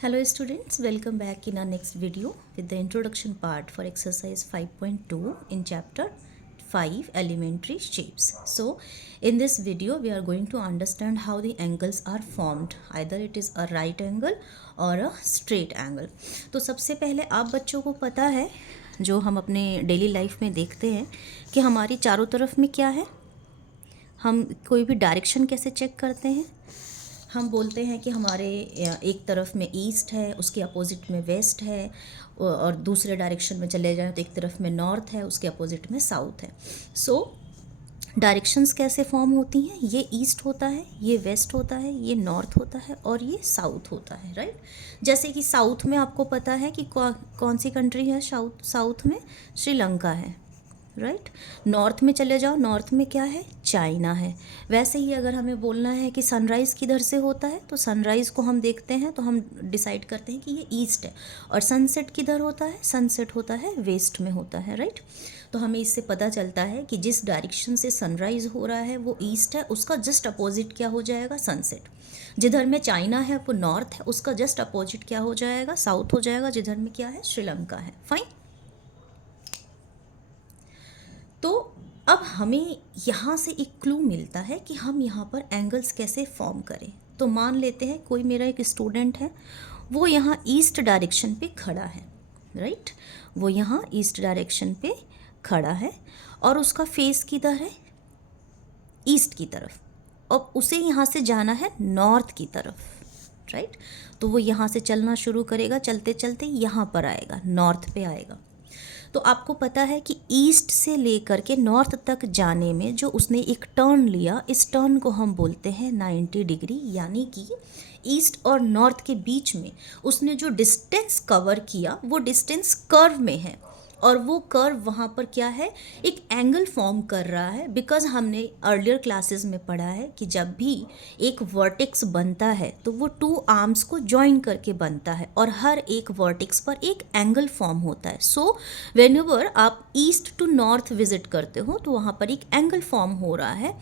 Hello students, welcome back in our next video with the introduction part for exercise 5.2 in chapter 5 elementary shapes. So in this video we are going to understand how the angles are formed, either it is a right angle or a straight angle. तो सबसे पहले आप बच्चों को पता है जो हम अपने डेली लाइफ में देखते हैं कि हमारी चारों तरफ में क्या है, हम कोई भी डायरेक्शन कैसे चेक करते हैं। हम बोलते हैं कि हमारे एक तरफ में ईस्ट है, उसके अपोजिट में वेस्ट है, और दूसरे डायरेक्शन में चले जाएं तो एक तरफ में नॉर्थ है, उसके अपोजिट में साउथ है। सो डायरेक्शंस कैसे फॉर्म होती हैं, ये ईस्ट होता है, ये वेस्ट होता है, ये नॉर्थ होता है और ये साउथ होता है, राइट। जैसे कि साउथ में आपको पता है कि कौन सी कंट्री है, साउथ में श्रीलंका है, राइट। नॉर्थ में चले जाओ, नॉर्थ में क्या है, चाइना है। वैसे ही अगर हमें बोलना है कि सनराइज़ किधर से होता है, तो सनराइज़ को हम देखते हैं तो हम डिसाइड करते हैं कि ये ईस्ट है, और सनसेट किधर होता है, सनसेट होता है वेस्ट में होता है, राइट। तो हमें इससे पता चलता है कि जिस डायरेक्शन से सनराइज़ हो रहा है वो ईस्ट है, उसका जस्ट अपोजिट क्या हो जाएगा, सनसेट। जिधर में चाइना है वो नॉर्थ है, उसका जस्ट अपोजिट क्या हो जाएगा, साउथ हो जाएगा। जिधर में क्या है, श्रीलंका है, फाइन। तो अब हमें यहाँ से एक क्लू मिलता है कि हम यहाँ पर एंगल्स कैसे फॉर्म करें। तो मान लेते हैं कोई मेरा एक स्टूडेंट है, वो यहाँ ईस्ट डायरेक्शन पे खड़ा है, राइट। वो यहाँ ईस्ट डायरेक्शन पे खड़ा है और उसका फेस किधर है, ईस्ट की तरफ, और उसे यहाँ से जाना है नॉर्थ की तरफ, राइट। तो वो यहाँ से चलना शुरू करेगा, चलते चलते यहाँ पर आएगा, नॉर्थ पे आएगा। तो आपको पता है कि ईस्ट से लेकर के नॉर्थ तक जाने में जो उसने एक टर्न लिया, इस टर्न को हम बोलते हैं 90 डिग्री, यानी कि ईस्ट और नॉर्थ के बीच में उसने जो डिस्टेंस कवर किया वो डिस्टेंस कर्व में है, और वो कर्व वहाँ पर क्या है, एक एंगल फॉर्म कर रहा है। बिकॉज हमने अर्लियर क्लासेस में पढ़ा है कि जब भी एक वर्टेक्स बनता है तो वो टू आर्म्स को ज्वाइन करके बनता है, और हर एक वर्टेक्स पर एक एंगल फॉर्म होता है। सो व्हेनेवर आप ईस्ट टू नॉर्थ विजिट करते हो तो वहाँ पर एक एंगल फॉर्म हो रहा है,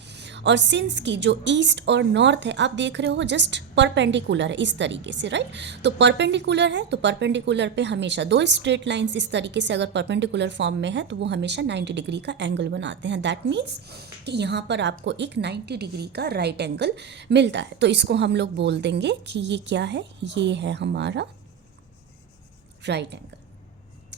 और सिंस की जो ईस्ट और नॉर्थ है आप देख रहे हो जस्ट परपेंडिकुलर है इस तरीके से, राइट। तो परपेंडिकुलर है तो परपेंडिकुलर पे हमेशा दो स्ट्रेट लाइंस इस तरीके से अगर परपेंडिकुलर फॉर्म में है तो वो हमेशा 90 डिग्री का एंगल बनाते हैं। दैट मीन्स कि यहाँ पर आपको एक 90 डिग्री का राइट एंगल मिलता है। तो इसको हम लोग बोल देंगे कि ये क्या है, ये है हमारा राइट एंगल।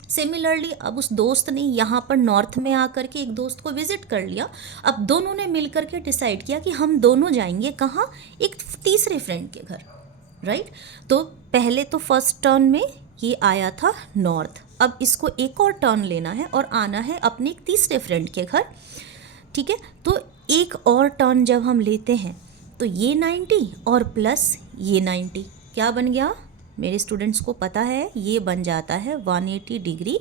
सिमिलरली अब उस दोस्त ने यहाँ पर नॉर्थ में आकर के एक दोस्त को विजिट कर लिया। अब दोनों ने मिलकर के डिसाइड किया कि हम दोनों जाएंगे कहाँ, एक तीसरे फ्रेंड के घर, राइट। तो पहले तो फर्स्ट टर्न में ये आया था नॉर्थ, अब इसको एक और टर्न लेना है और आना है अपने एक तीसरे फ्रेंड के घर, ठीक है। तो एक और टर्न जब हम लेते हैं तो ये 90 और प्लस ये 90 क्या बन गया, मेरे स्टूडेंट्स को पता है ये बन जाता है 180 degree,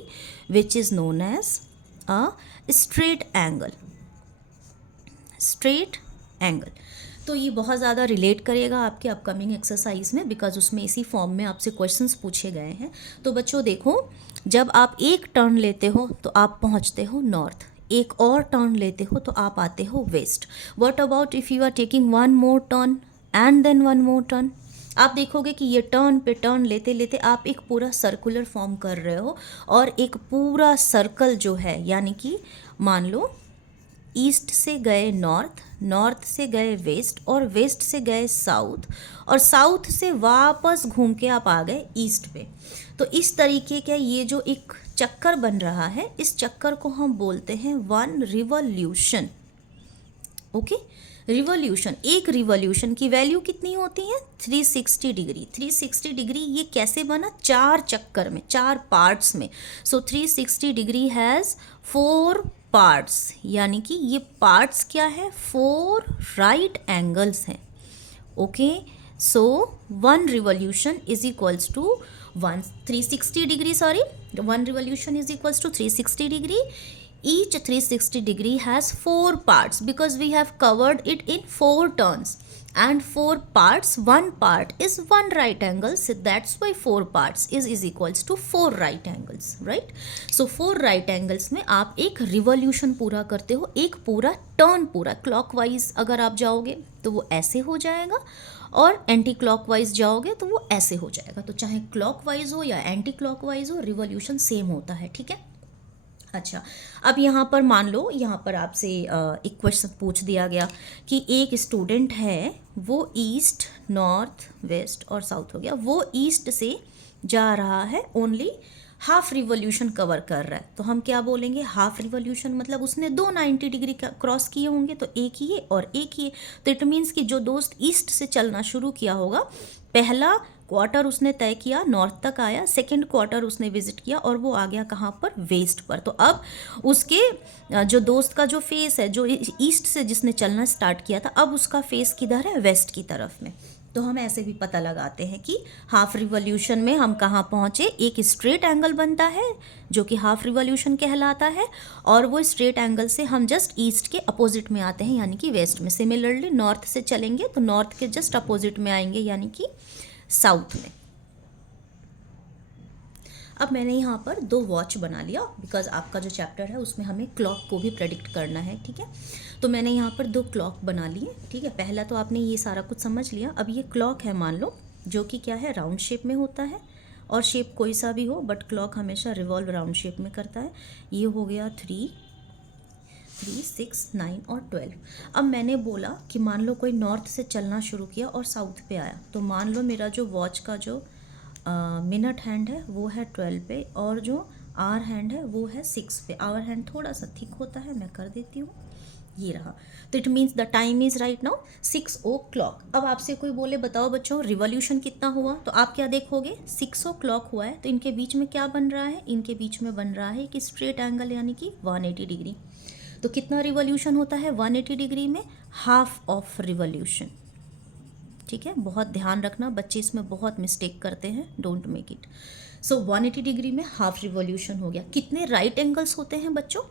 which is known as a straight angle, straight angle. तो ये बहुत ज़्यादा रिलेट करेगा आपके अपकमिंग एक्सरसाइज में, बिकॉज उसमें इसी फॉर्म में आपसे क्वेश्चंस पूछे गए हैं। तो बच्चों देखो, जब आप एक टर्न लेते हो तो आप पहुंचते हो नॉर्थ, एक और टर्न लेते हो तो आप आते हो west. What about if you are taking one more turn and then one more turn, आप देखोगे कि ये टर्न पे टर्न लेते लेते आप एक पूरा सर्कुलर फॉर्म कर रहे हो, और एक पूरा सर्कल जो है, यानी कि मान लो ईस्ट से गए नॉर्थ, नॉर्थ से गए वेस्ट, और वेस्ट से गए साउथ, और साउथ से वापस घूम के आप आ गए ईस्ट पे। तो इस तरीके का ये जो एक चक्कर बन रहा है, इस चक्कर को हम बोलते हैं वन रिवॉल्यूशन, ओके। रिवॉल्यूशन, एक रिवॉल्यूशन की वैल्यू कितनी होती है, 360 डिग्री। 360 डिग्री ये कैसे बना, चार चक्कर में, चार पार्ट्स में। सो 360 डिग्री हैज़ 4 पार्ट्स, यानी कि ये पार्ट्स क्या है, 4 राइट एंगल्स हैं, okay. So one revolution is equals to 360 degree, sorry, one revolution is equals to 360 degree. Each 360 degree has 4 parts because we have covered it in 4 turns, and 4 parts, one part is one right angle, so that's why 4 parts is equals to 4 right angles, right. So 4 right angles में आप एक revolution पूरा करते हो, एक पूरा turn पूरा clockwise अगर आप जाओगे तो वो ऐसे हो जाएगा, और एंटी क्लॉकवाइज जाओगे तो वो ऐसे हो जाएगा। तो चाहे क्लॉकवाइज हो या एंटी क्लॉकवाइज हो, रिवॉल्यूशन सेम होता है, ठीक है। अच्छा, अब यहाँ पर मान लो, यहाँ पर आपसे एक क्वेश्चन पूछ दिया गया कि एक स्टूडेंट है, वो ईस्ट, नॉर्थ, वेस्ट और साउथ हो गया, वो ईस्ट से जा रहा है, ओनली हाफ रिवॉल्यूशन कवर कर रहा है। तो हम क्या बोलेंगे, हाफ रिवॉल्यूशन मतलब उसने दो 90 डिग्री क्रॉस किए होंगे, तो एक ये और एक ये। तो इट मीन्स कि जो दोस्त ईस्ट से चलना शुरू किया होगा, पहला क्वार्टर उसने तय किया, नॉर्थ तक आया, सेकंड क्वार्टर उसने विजिट किया और वो आ गया कहाँ पर, वेस्ट पर। तो अब उसके जो दोस्त का जो फेस है, जो ईस्ट से जिसने चलना स्टार्ट किया था, अब उसका फेस किधर है, वेस्ट की तरफ में। तो हम ऐसे भी पता लगाते हैं कि हाफ रिवॉल्यूशन में हम कहाँ पहुँचे, एक स्ट्रेट एंगल बनता है जो कि हाफ रिवॉल्यूशन कहलाता है, और वो स्ट्रेट एंगल से हम जस्ट ईस्ट के अपोजिट में आते हैं, यानी कि वेस्ट में। सिमिलरली नॉर्थ से चलेंगे तो नॉर्थ के जस्ट अपोजिट में आएंगे, यानी कि साउथ में। अब मैंने यहाँ पर दो वॉच बना लिया, बिकॉज आपका जो चैप्टर है उसमें हमें क्लॉक को भी प्रेडिक्ट करना है, ठीक है। तो मैंने यहाँ पर दो क्लॉक बना लिए, ठीक है। पहला तो आपने ये सारा कुछ समझ लिया। अब ये क्लॉक है मान लो, जो कि क्या है, राउंड शेप में होता है, और शेप कोई सा भी हो, बट क्लॉक हमेशा रिवॉल्व राउंड शेप में करता है। ये हो गया 3, 6, 9 और 12। अब मैंने बोला कि मान लो कोई नॉर्थ से चलना शुरू किया और साउथ पे आया, तो मान लो मेरा जो वॉच का जो मिनट हैंड है वो है 12 पे, और जो आवर हैंड है वो है 6 पे। आवर हैंड थोड़ा सा थिक होता है, मैं कर देती हूँ, ये रहा। तो it means the time is right now 6 o'clock। अब आपसे कोई बोले बताओ बच्चों रिवॉल्यूशन कितना हुआ, तो आप क्या देखोगे, 6 o'clock हुआ है, तो इनके बीच में क्या बन रहा है, इनके बीच में बन रहा है कि स्ट्रेट एंगल, यानी कि 180 डिग्री। तो कितना रिवॉल्यूशन होता है 180 डिग्री में, हाफ ऑफ रिवॉल्यूशन, ठीक है। बहुत ध्यान रखना, बच्चे इसमें बहुत मिस्टेक करते हैं, don't make it. So 180 degree में हाफ रिवॉल्यूशन हो गया। कितने राइट एंगल्स होते हैं बच्चों,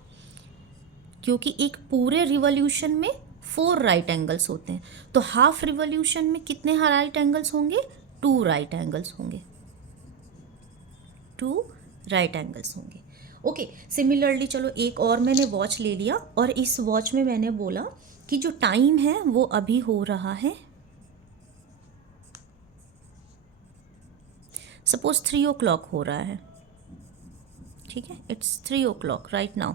क्योंकि एक पूरे रिवॉल्यूशन में 4 राइट एंगल्स होते हैं, तो हाफ रिवॉल्यूशन में कितने राइट एंगल्स होंगे, 2 राइट एंगल्स होंगे, 2 राइट एंगल्स होंगे। ओके, सिमिलरली चलो एक और मैंने वॉच ले लिया, और इस वॉच में मैंने बोला कि जो टाइम है वो अभी हो रहा है, सपोज 3 o'clock हो रहा है, ठीक है, इट्स 3 o'clock राइट नाउ।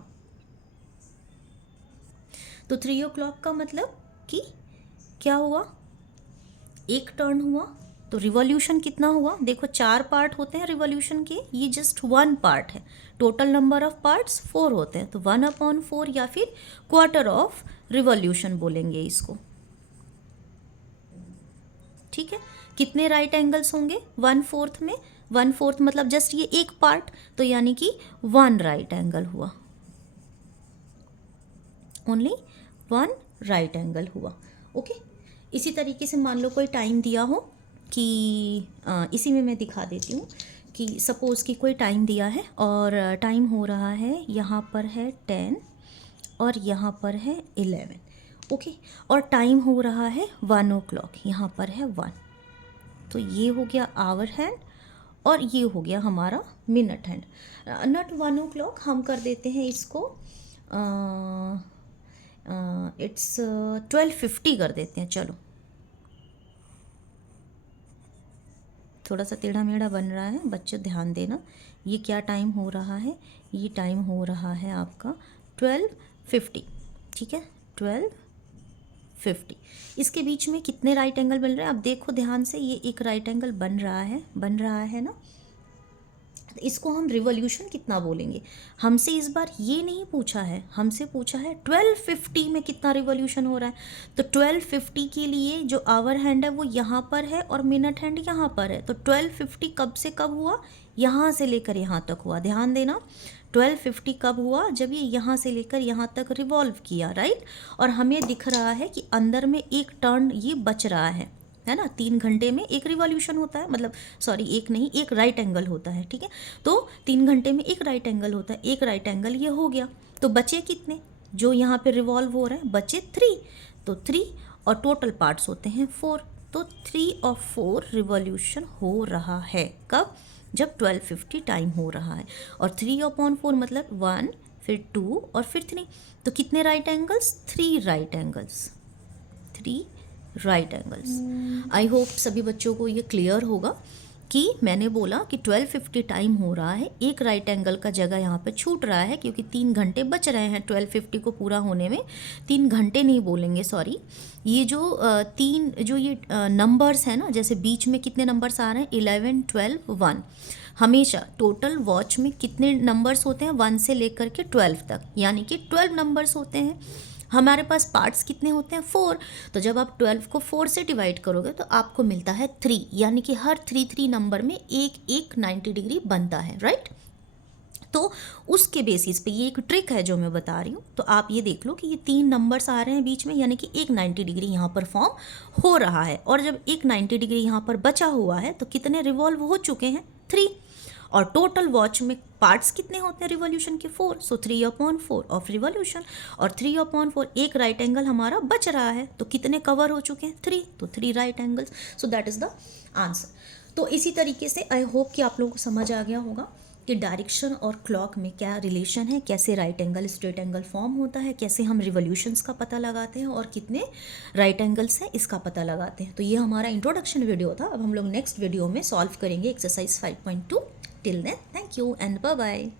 तो 3 o'clock का मतलब कि क्या हुआ, एक टर्न हुआ, तो रिवॉल्यूशन कितना हुआ, देखो 4 पार्ट होते हैं रिवॉल्यूशन के, ये जस्ट 1 पार्ट है, टोटल नंबर ऑफ पार्ट्स 4 होते हैं, तो 1/4 या फिर क्वार्टर ऑफ रिवॉल्यूशन बोलेंगे इसको, ठीक है। कितने राइट एंगल्स होंगे 1/4 में, 1/4 मतलब जस्ट ये एक पार्ट, तो यानी कि 1 राइट एंगल हुआ, ओनली 1 राइट एंगल हुआ। ओके, इसी तरीके से मान लो कोई टाइम दिया हो कि इसी में मैं दिखा देती हूँ कि सपोज़ कि कोई टाइम दिया है, और टाइम हो रहा है, यहाँ पर है 10 और यहाँ पर है 11, ओके, और टाइम हो रहा है 1 o'clock, यहाँ पर है 1। तो ये हो गया आवर हैंड, और ये हो गया हमारा मिनट हैंड। नॉट 1 o'clock, हम कर देते हैं इसको इट्स 12:50 कर देते हैं। चलो, थोड़ा सा टेढ़ा मेढ़ा बन रहा है, बच्चे ध्यान देना। ये क्या टाइम हो रहा है, ये टाइम हो रहा है आपका 12:50, ठीक है, 12:50। इसके बीच में कितने राइट एंगल बन रहे हैं, अब देखो ध्यान से, ये एक राइट एंगल बन रहा है ना। इसको हम रिवॉल्यूशन कितना बोलेंगे, हमसे इस बार ये नहीं पूछा है, हमसे पूछा है 12:50 में कितना रिवॉल्यूशन हो रहा है। तो 12:50 के लिए जो आवर हैंड है वो यहाँ पर है और मिनट हैंड यहाँ पर है, तो 12:50 कब से कब हुआ, यहाँ से लेकर यहाँ तक हुआ। ध्यान देना, 12:50 कब हुआ, जब ये यहाँ से लेकर यहाँ तक रिवॉल्व किया, राइट। और हमें दिख रहा है कि अंदर में एक टर्न ये बच रहा है ना। 3 घंटे में एक रिवॉल्यूशन होता है, मतलब सॉरी एक नहीं, एक राइट एंगल होता है, ठीक है। तो 3 घंटे में एक राइट एंगल होता है, एक राइट एंगल ये हो गया, तो बचे कितने, जो यहाँ पे रिवॉल्व हो रहे हैं बचे 3, तो 3 और टोटल पार्ट्स होते हैं 4, तो 3 और 4 रिवॉल्यूशन हो रहा है। कब, जब 12:50 टाइम हो रहा है। और 3/4 मतलब 1, फिर 2 और फिर 3, तो कितने right angles, 3 right angles, 3 right angles. I hope सभी बच्चों को ये क्लियर होगा कि मैंने बोला कि 12:50 टाइम हो रहा है, एक राइट एंगल का जगह यहाँ पे छूट रहा है क्योंकि 3 घंटे बच रहे हैं 12:50 को पूरा होने में। 3 घंटे नहीं बोलेंगे, सॉरी। ये जो तीन जो ये नंबर्स हैं ना, जैसे बीच में कितने नंबर्स आ रहे हैं 11, 12, 1। हमेशा टोटल वॉच में कितने नंबर्स होते हैं 1 से लेकर के 12 तक, यानी कि 12 नंबर्स होते हैं। हमारे पास पार्ट्स कितने होते हैं 4। तो जब आप 12 को 4 से डिवाइड करोगे तो आपको मिलता है 3, यानी कि हर 3 नंबर में एक एक 90 डिग्री बनता है, राइट। तो उसके बेसिस पे ये एक ट्रिक है जो मैं बता रही हूँ। तो आप ये देख लो कि ये 3 नंबर्स आ रहे हैं बीच में, यानी कि एक 90 डिग्री यहाँ पर फॉर्म हो रहा है। और जब एक 90 डिग्री यहाँ पर बचा हुआ है तो कितने रिवॉल्व हो चुके हैं 3। और टोटल वॉच में पार्ट्स कितने होते हैं रिवॉल्यूशन के 4, सो 3/4 ऑफ रिवॉल्यूशन। और 3/4 एक राइट एंगल हमारा बच रहा है, तो कितने कवर हो चुके हैं 3, तो 3 right angles. So that is the answer. तो इसी तरीके से आई होप कि आप लोगों को समझ आ गया होगा कि डायरेक्शन और क्लॉक में क्या रिलेशन है, कैसे right angle straight angle form होता है, कैसे हम रिवॉल्यूशंस का पता लगाते हैं और कितने राइट एंगल्स हैं इसका पता लगाते हैं। तो ये हमारा इंट्रोडक्शन वीडियो था। अब हम लोग नेक्स्ट वीडियो में सॉल्व करेंगे exercise 5.2। Till then, thank you and bye bye.